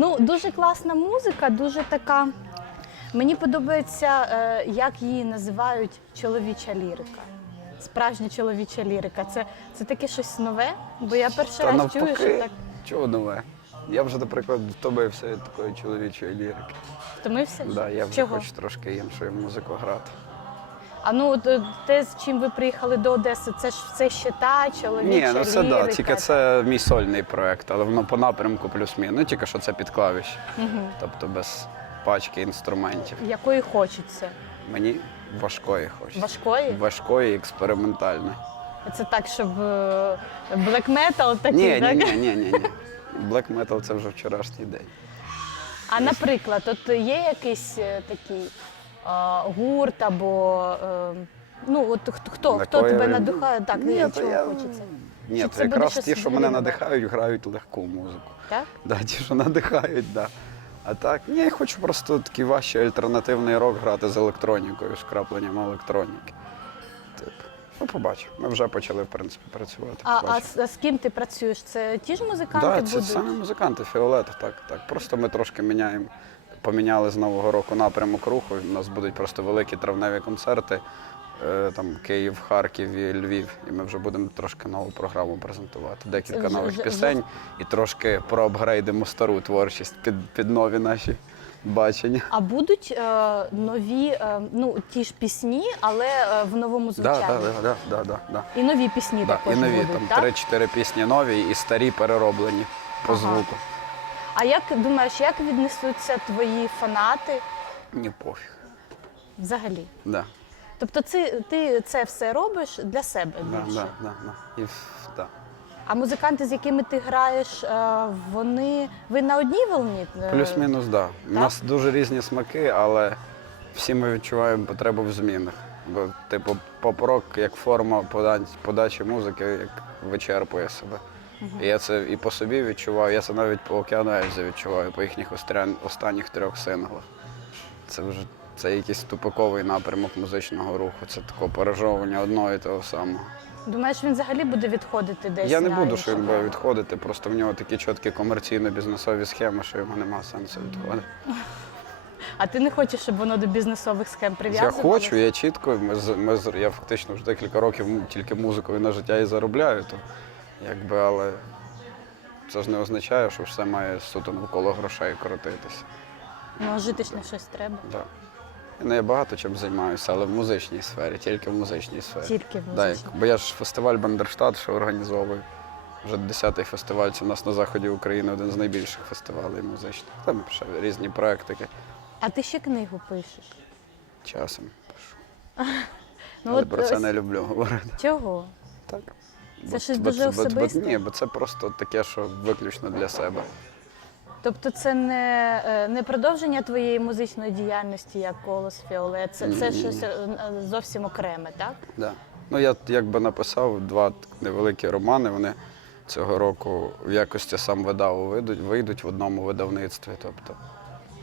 Ну, дуже класна музика, дуже така. Мені подобається, е, як її називають чоловіча лірика. Справжня чоловіча лірика. Це, це таке щось нове, бо я перший Та раз чую, що так чого нове? Я вже, наприклад, втомився від такої чоловічої лірики. втомився. Да, я вже Чого? хочу трошки іншою музику грати. А ну от, е, те, з чим ви приїхали до Одеси, це ж все ще та чоловіча Ні, ну це лірика. да, тільки це мій сольний проект, але воно по напрямку плюс-мінус. Ну тільки що це під клавіші. Тобто без пачки інструментів. Якої хочеться? Мені важкої хочеться. Важкої? Важкої, експериментальної. Це так, щоб блек метал такий, Ні, так? ні, ні, ні, ні. Black metal це вже вчорашній день. А наприклад, от є якийсь е, такий гурт або е, ну от хто хто, На хто кої тебе надихає? Так, Ні, то чого я- хочеться. Ні, Чи це буде якраз щось ті, що мене надихають, грають легку музику. Так? Да, ті, що надихають, да. А так, ні, я хочу просто такий важчий альтернативний рок грати з електронікою, з крапленням електроніки. Типу, ну, побачимо. Ми вже почали, в принципі, працювати. А, а, Побачимо. з- а з ким ти працюєш? Це ті ж музиканти Да, це будуть? саме музиканти, фіолет, так, так. Просто ми трошки міняємо, поміняли з Нового року напрямок руху. У нас будуть просто великі травневі концерти. е, Там Київ, Харків і Львів. І ми вже будемо трошки нову програму презентувати. Декілька вже- нових вже- пісень і трошки проапгрейдимо стару творчість під, під нові наші бачення. А будуть е, нові, е, ну ті ж пісні, але е, в новому звучанні. да, да, да, да, да, да. І нові пісні Да, також і нові будуть, там так? 3-4 пісні нові і старі перероблені по Ага. звуку. А як думаєш, як віднесуться твої фанати Ні пофіг. взагалі? Да. Тобто ти, ти це все робиш для себе Да, більше. да, да, да. І, да. А музиканти, з якими ти граєш, е, вони ви на одній волні? Е, Плюс-мінус, так. Да. У нас дуже різні смаки, але всі ми відчуваємо потребу в змінах. Бо, типу, поп-рок як форма пода- подачі музики, як вичерпує себе. І я це і по собі відчуваю, я це навіть по океану Ельзи відчуваю, по їхніх останніх трьох синглах. Це вже це якийсь тупиковий напрямок музичного руху. Це таке пережовування одного і того самого. Думаєш, він взагалі буде відходити десь? Я не на буду, що він буде відходити, просто в нього такі чіткі комерційно-бізнесові схеми, що йому немає сенсу відходити. А ти не хочеш, щоб воно до бізнесових схем Я хочу, я чітко. Ми, ми, я фактично вже декілька років тільки музикою на життя і заробляю, то якби, але це ж не означає, що все має суто навколо грошей крутитися. Ну, а жити ж на щось треба. Да. Ну, я багато чим займаюся, але в музичній сфері, тільки в музичній сфері. Тільки в Да, як- бо я ж фестиваль Бандерштат, що організовую. Вже 10-й фестиваль, це у нас на заході України один з найбільших фестивалей музичних. Там ще різні проектики А ти ще книгу пишеш. часом пишу. Ну, але от про це ось не люблю говорити. Чого? Так. Це щось дуже бо, бо, ні, бо це просто таке, що виключно для себе. Тобто це не, е, не продовження твоєї музичної діяльності як колос Фіолет, це, це щось е, е, зовсім окреме, так? Да. Ну, я якби написав два невеликі романи. Вони цього року в якості сам видаву вийдуть, вийдуть в одному видавництві. Тобто,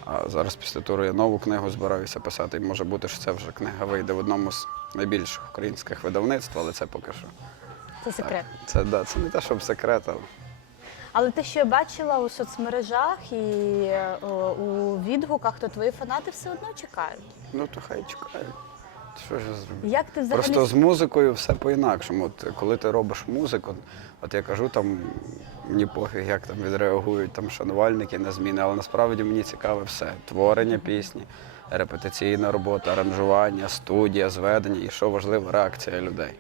а зараз після туру я нову книгу збираюся писати. І може бути, що це вже книга вийде в одному з найбільших українських видавництв, але це поки що. Це секрет. Це, да, це не те, щоб секрет, але Але те, що я бачила у соцмережах і е, о, у відгуках, то твої фанати все одно чекають. ну то хай чекають. Що ж я зроблю? Як ти взагалі Просто з музикою все по-інакшому. От коли ти робиш музику, от я кажу, там мені пофіг, як там відреагують там шанувальники на зміни, але насправді мені цікаве все: творення пісні, репетиційна робота, аранжування, студія, зведення і що важливо, реакція людей.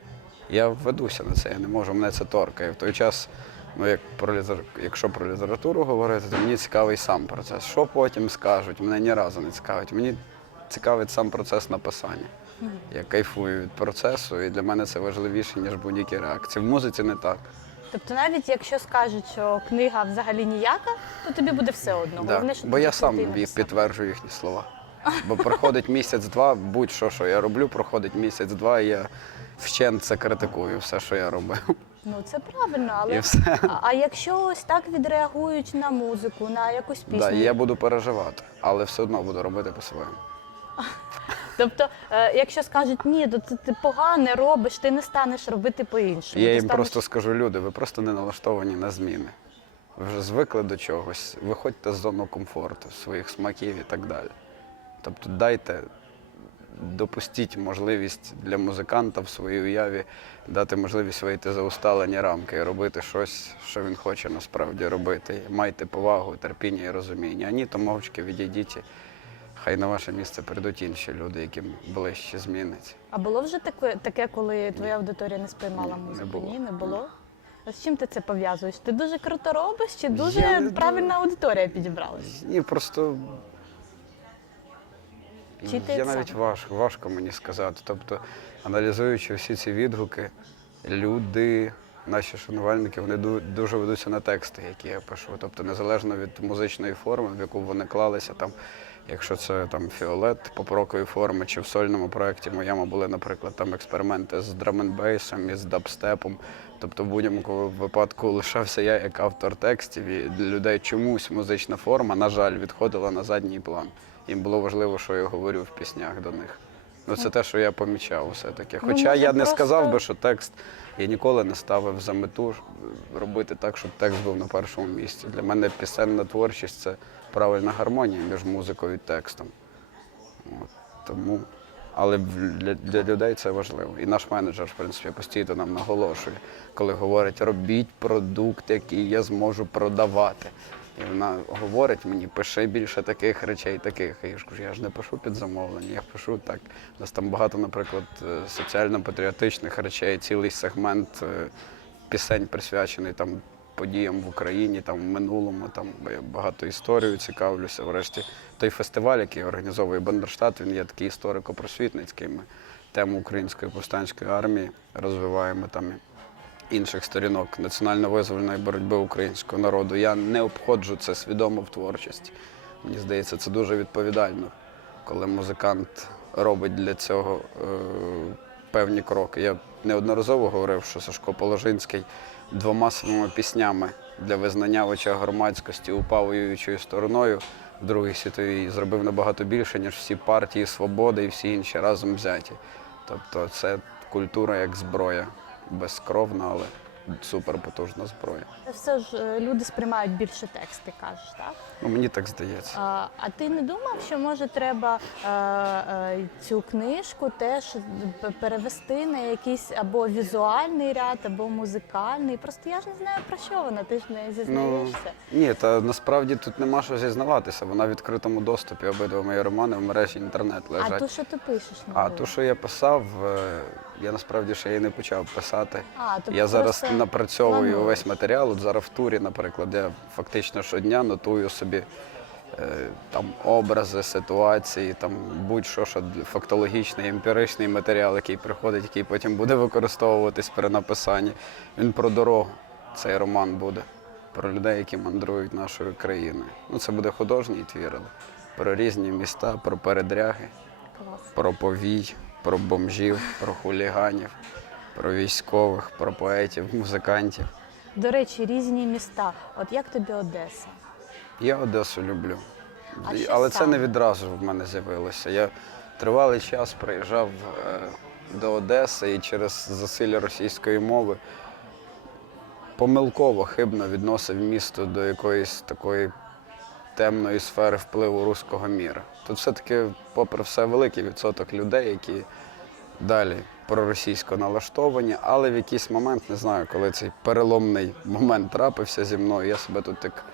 Я ведуся на це, я не можу, мене це торкає. В той час, ну як про літер... якщо про літературу говорити, то мені цікавий сам процес. Що потім скажуть, мене ні разу не цікавить. Мені цікавить сам процес написання. Я кайфую від процесу, і для мене це важливіше, ніж будь-які реакції. В музиці не так. Тобто, навіть якщо скажуть, що книга взагалі ніяка, то тобі буде все одно. Да. Головне, що Бо ти я сам підтверджую їхні слова. Бо проходить місяць-два, будь-що, що я роблю, проходить місяць-два, і я вщент це критикую, все, що я робив. Ну це правильно, але І все. а, а якщо ось так відреагують на музику, на якусь пісню, Да, і я буду переживати, але все одно буду робити по-своєму. тобто, е, якщо скажуть ні, то ти, ти погане робиш, ти не станеш робити по-іншому. Я ти їм станеш- просто скажу, люди, ви просто не налаштовані на зміни. Ви вже звикли до чогось, виходьте з зону комфорту, своїх смаків і так далі. Тобто дайте, допустіть можливість для музиканта в своїй уяві дати можливість вийти за усталені рамки і робити щось, що він хоче насправді робити. Майте повагу, терпіння і розуміння. А ні, то мовчки відійдіть. Хай на ваше місце прийдуть інші люди, яким ближче зміниться. А було вже таке, таке коли твоя аудиторія не сприймала Ні, не музику? було. Ні, не було. А з чим ти це пов'язуєш? Ти дуже круто робиш, чи Я дуже не правильна аудиторія підібралась? Ні, просто Чи ти я навіть важко, важко мені сказати. Тобто, аналізуючи всі ці відгуки, люди, наші шанувальники, вони ду- дуже ведуться на тексти, які я пишу. Тобто, незалежно від музичної форми, в яку вони клалися, там, якщо це там фіолет попрокової форми, чи в сольному проєкті моєму були, наприклад, там експерименти з драменбейсом і з дабстепом. Тобто, в будь-якому випадку лишався я як автор текстів, і для людей чомусь музична форма, на жаль, відходила на задній план. Їм було важливо, що я говорю в піснях до них. Ну, це те, що я помічав все-таки. Ну, Хоча я не сказав би, що текст я ніколи не ставив за мету робити так, щоб текст був на першому місці. Для мене пісенна творчість це правильна гармонія між музикою і текстом. От, тому, але для, для людей це важливо. І наш менеджер, в принципі, постійно нам наголошує, коли говорить, робіть продукт, який я зможу продавати. І вона говорить мені, пиши більше таких речей, таких. І я ж кажу, я ж не пишу під замовлення, я пишу так. У нас там багато, наприклад, е, соціально-патріотичних речей, цілий сегмент е, пісень присвячений там подіям в Україні, там в минулому, там я багато історію цікавлюся. Врешті той фестиваль, який організовує Бандерштат, він є такий історико-просвітницький. Ми тему української повстанської армії розвиваємо там інших сторінок національно-визвольної боротьби українського народу. Я не обходжу це свідомо в творчості. Мені здається, це дуже відповідально, коли музикант робить для цього е, певні кроки. Я неодноразово говорив, що Сашко Положинський двома своїми піснями для визнання очах громадськості упав воюючою стороною в Другій світовій зробив набагато більше, ніж всі партії свободи і всі інші разом взяті. Тобто це культура як зброя, безкровна, але суперпотужна зброя. Все ж е, люди сприймають більше текст, ти кажеш, так? Ну, мені так здається. А, а ти не думав, що може треба е, е, цю книжку теж перевести на якийсь або візуальний ряд, або музикальний? Просто я ж не знаю про що вона, ти ж не Ну, зізнаєшся. ні, та насправді тут нема що зізнаватися. Вона в відкритому доступі. Обидва мої романи в мережі інтернет а лежать. то, що ти пишеш, А ту, що я писав, е, я насправді ще і не почав писати. А, тобто Я зараз просто напрацьовую плануєш. увесь матеріал. От зараз в турі, наприклад, я фактично щодня нотую собі е, там образи, ситуації, там будь-що, що фактологічний, емпіричний матеріал, який приходить, який потім буде використовуватись при написанні. Він про дорогу. Цей роман буде. Про людей, які мандрують нашою країною. Ну, це буде художній твір, але про різні міста, про передряги Клас. про повій, про бомжів, про хуліганів, про військових, про поетів, музикантів. До речі, різні міста. От як тобі Одеса? Я Одесу люблю. А Але це не відразу в мене з'явилося. Я тривалий час приїжджав е, до Одеси і через засилля російської мови помилково хибно відносив місто до якоїсь такої темної сфери впливу руського міра. Тут все-таки, попри все, великий відсоток людей, які далі проросійсько налаштовані, але в якийсь момент, не знаю, коли цей переломний момент трапився зі мною, я себе тут як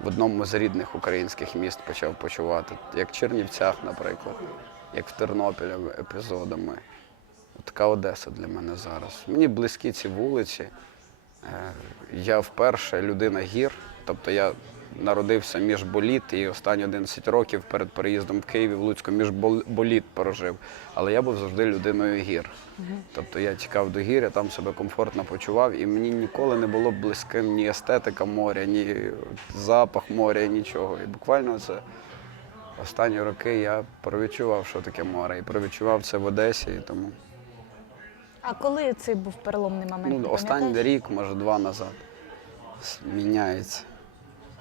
в одному з рідних українських міст почав почувати, як в Чернівцях, наприклад, як в Тернополі епізодами. Така Одеса для мене зараз. Мені близькі ці вулиці. Е, Я вперше людина гір, тобто я народився між боліт і останні 11 років перед переїздом в Києві в Луцьку між бол- боліт прожив. Але я був завжди людиною гір. Тобто я тікав до гір, я там себе комфортно почував, і мені ніколи не було близьким ні естетика моря, ні запах моря, нічого. І буквально це останні роки я провідчував, що таке море, і провідчував це в Одесі. І тому А коли цей був переломний момент? ну, останній рік, може, два назад. Міняється.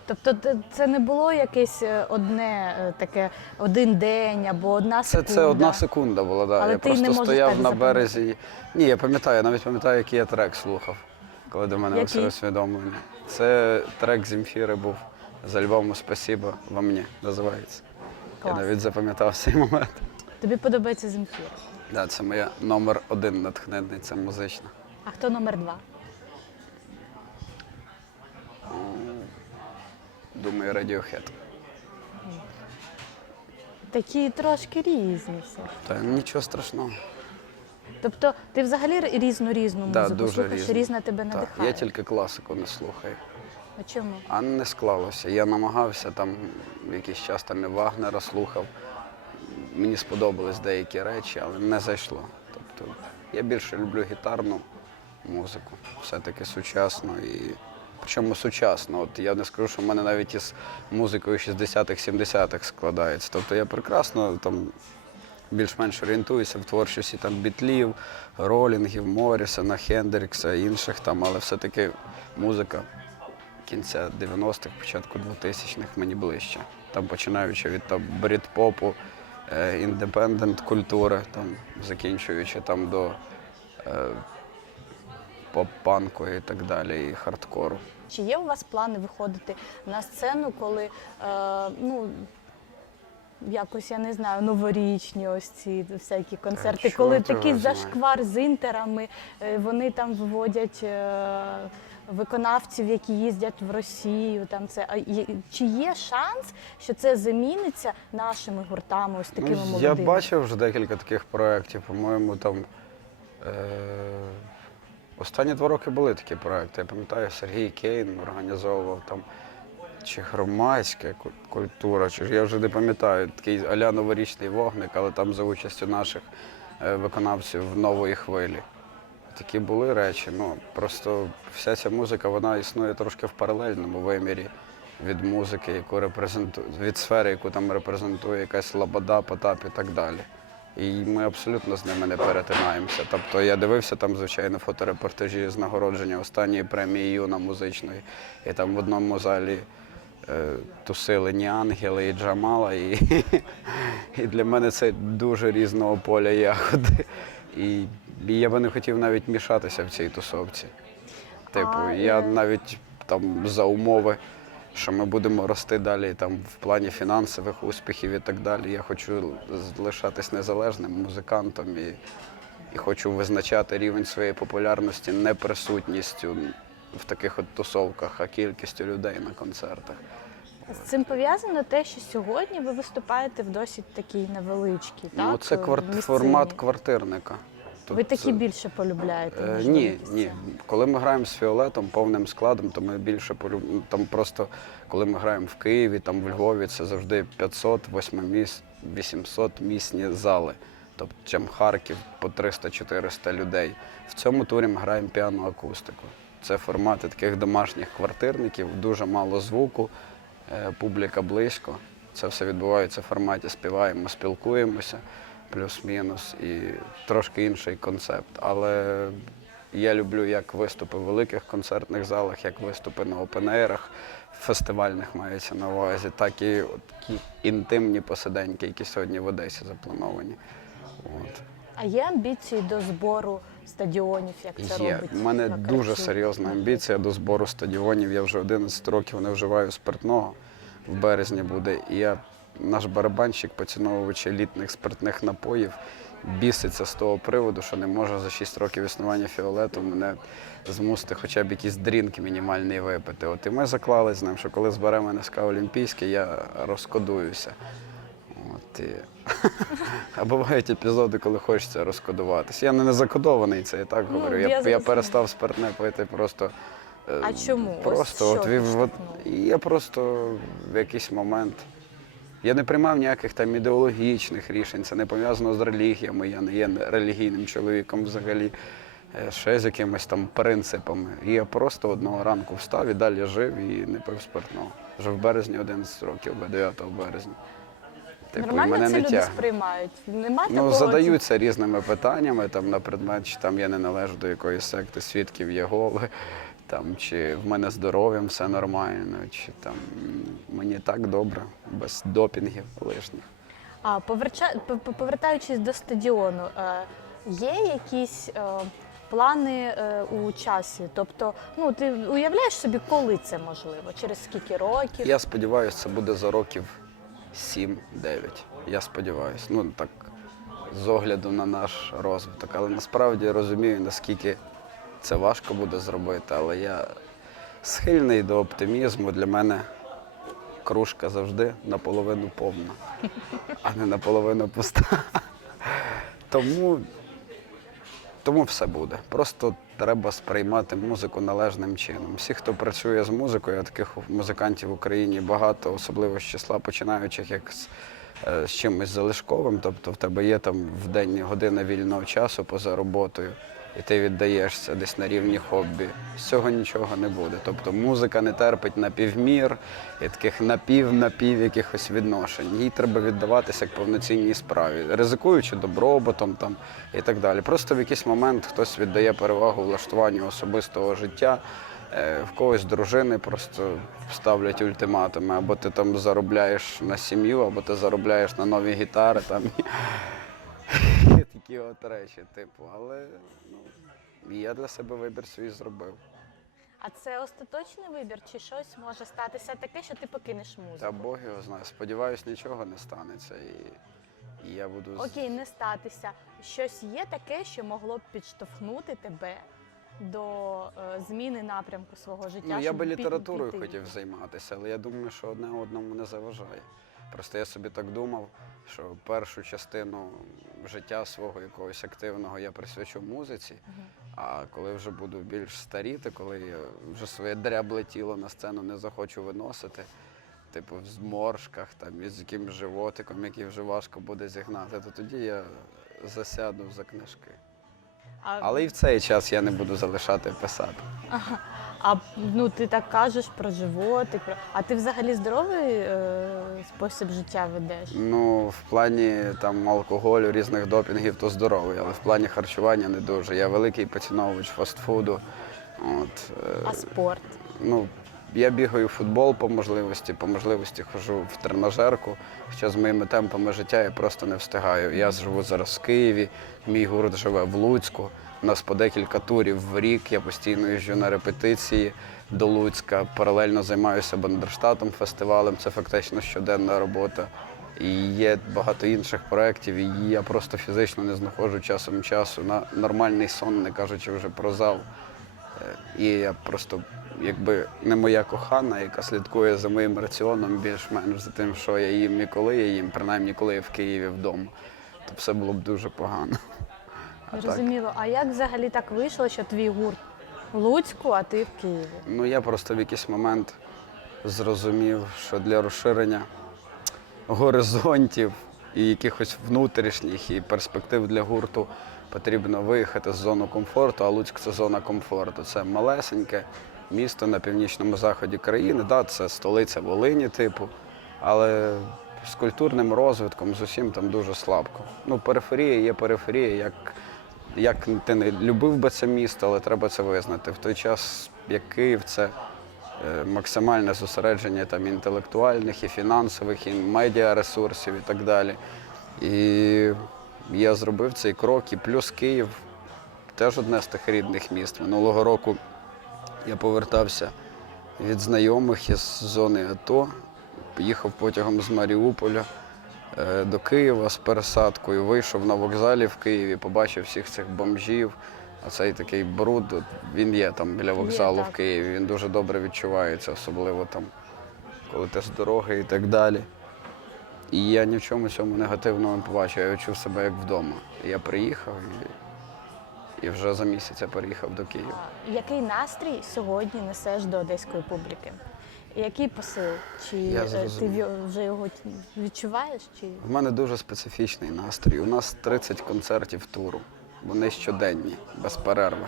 Тобто це не було якесь е, одне е, таке один день або одна секунда? це одна секунда була, да. Але я ти просто можеш стояв на березі. Ні, я пам'ятаю, я навіть пам'ятаю, який я трек слухав. коли до мене все усвідомлення. Це трек Земфіри був з альбому Спасибо во мені називається. Клас. Я навіть запам'ятав цей момент. Тобі подобається Земфір. Да, це моя номер один натхненниця музична. А хто номер два? Думаю, Radiohead. Такі трошки різні все. Та нічого страшного. Тобто ти взагалі різну різну Да, музику дуже слухаєш, різно. різна тебе Так, надихає. я тільки класику не слухаю. А чому? А не склалося. Я намагався там якийсь час там і Вагнера слухав. Мені сподобались деякі речі, але не зайшло. Тобто я більше люблю гітарну музику, все-таки сучасну і. Причому сучасно. От я не скажу, що в мене навіть із музикою 60-х, 70-х складається. Тобто я прекрасно там більш-менш орієнтуюся в творчості там бітлів, ролінгів, Моррісона, Хендрікса, інших там, але все-таки музика кінця 90-х, початку 2000-х мені ближче. Там починаючи від там брід-попу, е, індепендент культури, там закінчуючи там до е, поп-панку і так далі, і хардкору. Чи є у вас плани виходити на сцену, коли е, ну якось я не знаю, новорічні ось ці всякі концерти, чого коли ти такий зашквар з інтерами, е, вони там виводять. Е, Виконавців, які їздять в Росію, там це а є- чи є шанс, що це заміниться нашими гуртами, ось такими Ну, я бачив вже декілька таких проєктів, по-моєму, там. Е- останні два роки були такі проєкти. Я пам'ятаю, Сергій Кейн організовував там чи громадська ку- культура, чи я вже не пам'ятаю, такий аля новорічний вогник, але там за участю наших е, виконавців нової хвилі. Такі були речі. Ну просто вся ця музика вона існує трошки в паралельному вимірі від музики, яку репрезентує від сфери, яку там репрезентує якась лабада, потап і так далі. І ми абсолютно з ними не перетинаємося. Тобто я дивився там, звичайно, фоторепортажі з нагородження останньої премії Юна музичної. І там в одному залі е, тусили ні ангели і Джамала. І, і для мене це дуже різного поля ягоди. І, і я би не хотів навіть мішатися в цій тусовці. Типу, я е, навіть там за умови, що ми будемо рости далі там в плані фінансових успіхів і так далі. Я хочу залишатись незалежним музикантом і, і хочу визначати рівень своєї популярності не присутністю в таких от тусовках, а кількістю людей на концертах. З цим пов'язано те, що сьогодні ви виступаєте в досить такий невеличкий, так? ну, це квар- місцині. формат квартирника. Ви такі це- більше полюбляєте? Е, ні, ні. Коли ми граємо з фіолетом повним складом, то ми більше полю... ну, там просто коли ми граємо в Києві, там в Львові, це завжди 500, 8 800 місні зали. Тобто чим Харків по 300-400 людей. В цьому турі ми граємо піану акустику. Це формати таких домашніх квартирників, дуже мало звуку, е, публіка близько. Це все відбувається в форматі співаємо, спілкуємося, плюс-мінус, і трошки інший концепт. Але я люблю як виступи в великих концертних залах, як виступи на опенейрах, фестивальних мається на увазі, так і такі інтимні посиденьки, які сьогодні в Одесі заплановані. От. А є амбіції до збору стадіонів, як це Є. робить? У мене дуже серйозна амбіція до збору стадіонів. Я вже 11 років не вживаю спиртного. В березні буде. І я, наш барабанщик, поціновувач елітних спиртних напоїв, біситься з того приводу, що не може за 6 років існування фіолету мене змусити хоча б якийсь дрінк мінімальний випити. От і ми заклали з ним, що коли зберемо НСК Олімпійське, я розкодуюся. От, і... А бувають епізоди, коли хочеться розкодуватися. Я не закодований, це я так Ну, говорю. я Я, я, перестав спиртне пити просто. е, А чому? Ось от що вів- от, я просто в якийсь момент. Я не приймав ніяких там ідеологічних рішень, це не пов'язано з релігіями, я не є релігійним чоловіком взагалі, е, ще з якимись там принципами. І я просто одного ранку встав і далі жив і не пив спиртного. Вже в березні 11 років, 9 березня. Типу, Нормально мене це не люди тягне. сприймають? Нема Ну, такого? задаються різними питаннями там на предмет, чи там я не належу до якоїсь секти свідків Єгови, там, чи в мене здоров'ям все нормально, чи там мені так добре, без допінгів лишніх. А поверча... повертаючись до стадіону, е, є якісь е, плани е, у часі? Тобто, ну ти уявляєш собі, коли це можливо? Через скільки років? Я сподіваюся, це буде за років 7-9. Я сподіваюся. Ну так, з огляду на наш розвиток. Але насправді я розумію, наскільки це важко буде зробити. Але я схильний до оптимізму. Для мене кружка завжди наполовину повна, а не наполовину пуста. Тому, тому все буде. Просто треба сприймати музику належним чином. Всі, хто працює з музикою, таких музикантів в Україні багато, особливо з числа починаючих, як з, е, з чимось залишковим. Тобто в тебе є там в день година вільного часу поза роботою, і ти віддаєшся десь на рівні хобі. З цього нічого не буде. Тобто музика не терпить напівмір і таких напів-напів якихось відношень. Їй треба віддаватися як повноцінній справі, ризикуючи добробутом там і так далі. Просто в якийсь момент хтось віддає перевагу влаштуванню особистого життя. е, В когось дружини просто ставлять ультиматуми, або ти там заробляєш на сім'ю, або ти заробляєш на нові гітари там такі от речі, типу. Але ну, я для себе вибір свій зробив. А це остаточний вибір, чи щось може статися таке, що ти покинеш музику? Та Бог його знає. Сподіваюсь, нічого не станеться. І, і я буду з- Окей, не статися. Щось є таке, що могло б підштовхнути тебе до е, зміни напрямку свого життя. Ну, я щоб би пі- літературою піти. хотів займатися, але я думаю, що одне одному не заважає. Просто я собі так думав, що першу частину життя свого якогось активного я присвячу музиці. А коли вже буду більш старіти, коли я вже своє дрябле тіло на сцену не захочу виносити, типу в зморшках, там із якимсь животиком, який вже важко буде зігнати, то тоді я засяду за книжки. А, Але і в цей час я не буду залишати писати. А ну ти так кажеш про животик, про а ти взагалі здоровий е, спосіб життя ведеш? Ну, в плані там алкоголю, різних допінгів, то здоровий, але в плані харчування не дуже. Я великий поціновувач фастфуду. От, е, А спорт? ну, я бігаю в футбол по можливості, по можливості ходжу в тренажерку. Хоча з моїми темпами життя я просто не встигаю. Я живу зараз в Києві, мій гурт живе в Луцьку. У нас по декілька турів в рік. Я постійно їжджу на репетиції до Луцька. Паралельно займаюся Бандерштатом фестивалем. Це фактично щоденна робота. І є багато інших проєктів, і я просто фізично не знаходжу часом часу на нормальний сон, не кажучи вже про зал. Е, І я просто, якби не моя кохана, яка слідкує за моїм раціоном більш-менш за тим, що я їм і коли я їм, принаймні коли я в Києві вдома, то все було б дуже погано. А Зрозуміло. А як взагалі так вийшло, що твій гурт в Луцьку, а ти в Києві? ну я просто в якийсь момент зрозумів, що для розширення горизонтів і якихось внутрішніх і перспектив для гурту потрібно виїхати з зони комфорту, а Луцьк це зона комфорту. Це малесеньке місто на північному заході країни. Да, це столиця Волині, типу, але з культурним розвитком з усім там дуже слабко. Ну, периферія є периферія, як, як ти не любив би це місто, але треба це визнати. В той час, як Київ, це е, максимальне зосередження там інтелектуальних, і фінансових, і медіаресурсів і так далі. І я зробив цей крок, і плюс Київ теж одне з тих рідних міст. Минулого року я повертався від знайомих із зони АТО, поїхав потягом з Маріуполя до Києва з пересадкою, вийшов на вокзалі в Києві, побачив всіх цих бомжів. А цей такий бруд, він є там біля вокзалу в. Києві, він дуже добре відчувається, особливо там, коли ти з дороги і так далі. І я ні в чому цьому негативного не побачив, я відчув себе як вдома. Я приїхав і, і вже за місяць я переїхав до Києва. Який настрій сьогодні несеш до одеської публіки? Який посил? Чи Я е, ти зрозумів. ві- вже його відчуваєш? Чи У мене дуже специфічний настрій. У нас 30 концертів туру. Вони щоденні, без перерви.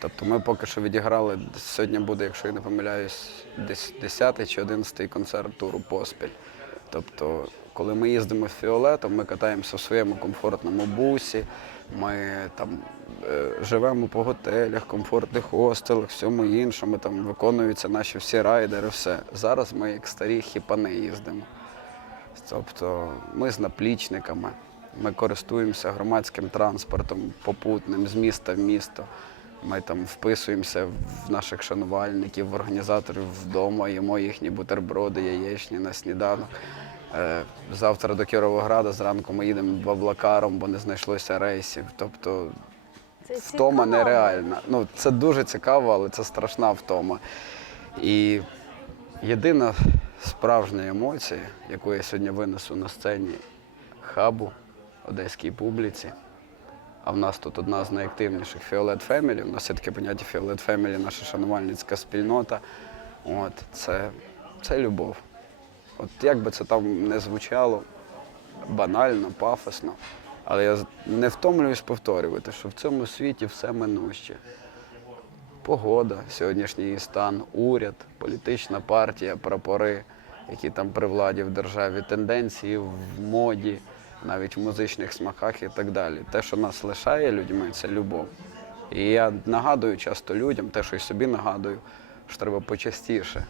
Тобто ми поки що відіграли, сьогодні буде, якщо я не помиляюсь, десь 10 чи 11 концерт туру поспіль. Тобто, коли ми їздимо фіолетом, ми катаємося в своєму комфортному бусі, ми там живемо по готелях, комфортних хостелах, всьому іншому, там виконуються наші всі райдери, все. Зараз ми як старі хіпани їздимо. Тобто ми з наплічниками, Ми користуємося громадським транспортом, попутним з міста в місто. Ми там вписуємося в наших шанувальників, в організаторів вдома, їмо їхні бутерброди, яєчні на сніданок. Е, Завтра до Кіровограда зранку ми їдемо Баблакаром, бо не знайшлося рейсів. Тобто Це втома цікаво. нереальна. Ну, це дуже цікаво, але це страшна втома. І єдина справжня емоція, яку я сьогодні винесу на сцені хабу одеській публіці. А в нас тут одна з найактивніших Фіолет Фемілі. У нас є таке поняття Фіолет Фемілі, наша шанувальницька спільнота. От, це, це любов. От як би це там не звучало, банально, пафосно. Але я не втомлююсь повторювати, що в цьому світі все минуще. Погода, сьогоднішній стан, уряд, політична партія, прапори, які там при владі в державі, тенденції в моді, навіть в музичних смаках і так далі. Те, що нас лишає людьми, це любов. І я нагадую часто людям, те, що й собі нагадую, що треба почастіше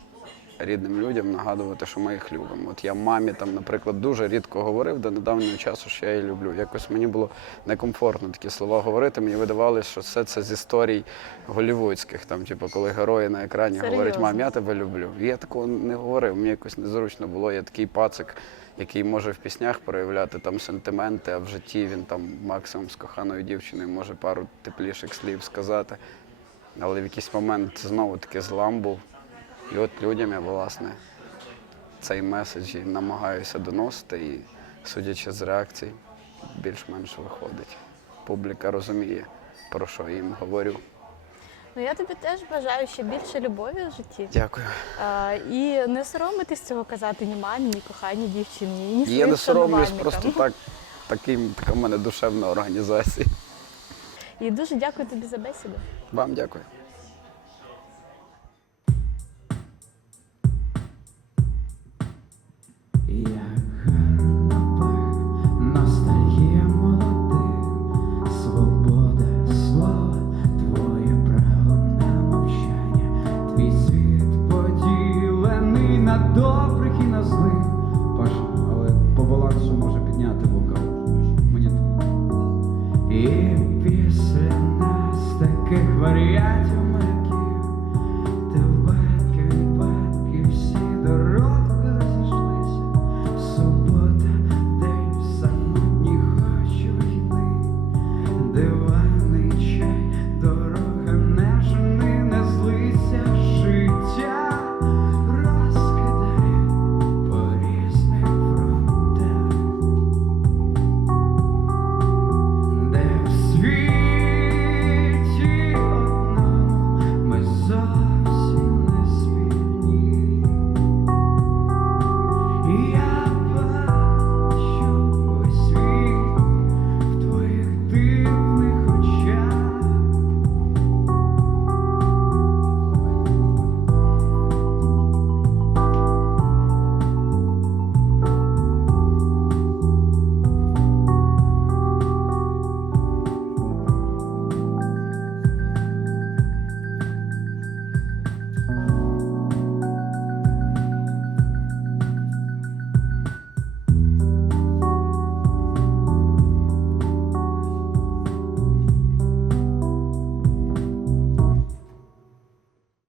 рідним людям нагадувати, що ми їх любимо. От я мамі там, наприклад, дуже рідко говорив до недавнього часу, що я її люблю. Якось мені було некомфортно такі слова говорити. Мені видавалося, що все це з історій голівудських, там, типу, коли герої на екрані говорять, мам, я тебе люблю. І я такого не говорив, мені якось незручно було. Я такий пацик, який може в піснях проявляти там сентименти, а в житті він там максимум з коханою дівчиною може пару тепліших слів сказати. Але в якийсь момент знову таки злам був. І от людям я, власне, цей меседж і намагаюся доносити, і судячи з реакцій, більш-менш виходить. Публіка розуміє, про що я їм говорю. Ну я тобі теж бажаю ще більше любові в житті. Дякую. А, і не соромитись цього казати ні мамі, ні коханій дівчині, ні І я не соромлюсь, просто так, таким, така в мене душевна організація. І дуже дякую тобі за бесіду. Вам дякую. На добрих і на злих. Паша, але по балансу може підняти вокал. Мені. І після нас таких варіантів